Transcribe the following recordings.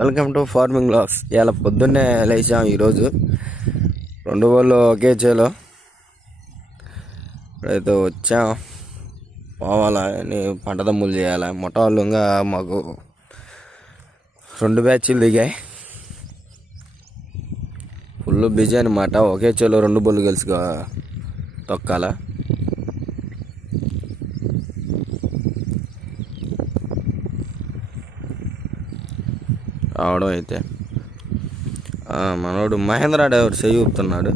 Welcome to farming blogs. ఇలా పొద్దున్నే లేచాం. ఈరోజు 2 బళ్ళు ఒకే చేలో ఇప్పుడైతే వచ్చాం. పోవాలని పంట దమ్ములు చేయాలి. మొట్టవాళ్ళుగా మాకు 2 బ్యాచ్లు దిగాయి. ఫుల్ బిజీ అనమాట. ఒకే చేలో 2 బళ్ళు కలిసి తొక్కాల. రావడం అయితే మనోడు మహేంద్ర డ్రైవర్ చెయ్యి ఊపుతున్నాడు.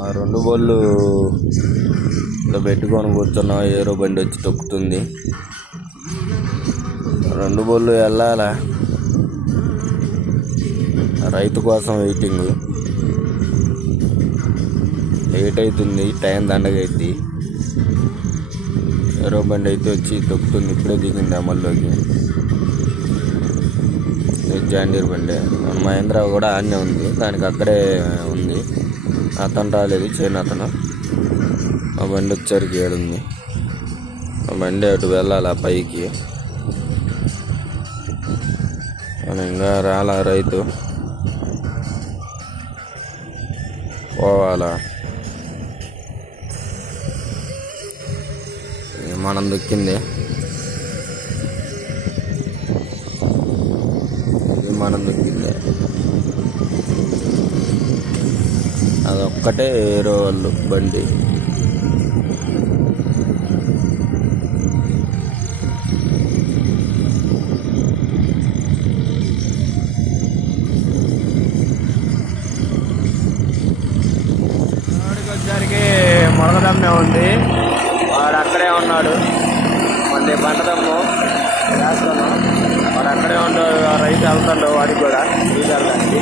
ఆ 2 బళ్ళు పెట్టుకొని కూర్చున్నాం. ఏరో బండి వచ్చి తొక్కుతుంది. 2 బళ్ళు వెళ్ళాలా. రైతు కోసం వెయిటింగ్. లేట్ అవుతుంది. టైం దండగైద్ది. ఏరో బండి అయితే వచ్చి తొక్కుతుంది. ఇప్పుడే దిగింది అమల్లోకి. జాండీర్ బండి. మహేంద్ర కూడా ఆన్నే ఉంది. దానికి అక్కడే ఉంది. అతను రాలేదు. చేను ఆ బండి వచ్చరికి ఏడుంది. ఆ బండి అటు వెళ్ళాలి పైకి. ఇంకా రాలా రైతు. పోవాలా. మనం దొక్కింది. మనం దొక్కింది. అదొక్కటే ఏరో వాళ్ళు బండి. వచ్చరికి మొలగదమ్మే ఉంది. వాడు అక్కడే ఉన్నాడు. మళ్ళీ పంటదమ్ము చేస్తున్నాం. వాడు అక్కడే ఉన్నాడు. రైతు వెళ్తాడు. వాడికి కూడా తీసుకెళ్ళడానికి.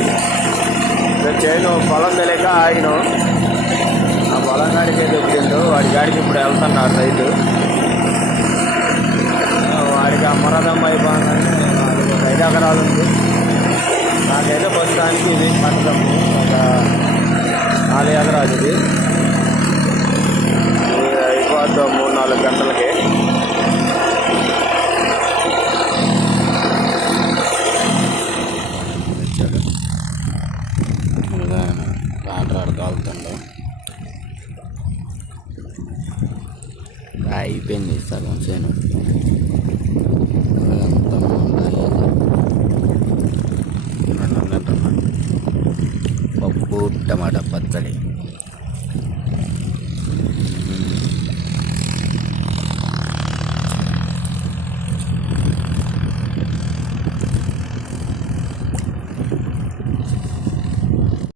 చేను పొలం తెలియక ఆగిన. ఆ పొలం గాడికి తెచ్చిండు. వాడి గాడికి ఇప్పుడు వెళ్తున్నాడు రైతు. వాడికి ఆ మొరదమ్మ అయిపోగానే 5 ఎకరాలు ఉంది. నాకైతే ప్రస్తుతానికి ఇది పంటదమ్ము ఒక 4 ఎకరాలు. ఇది అయిపోద్దు 3-4 గంటలకి. కాంట్రాక్ట్ కాలుతుండే అయిపోయింది సగం చేను. పప్పు టమాటా పచ్చడి.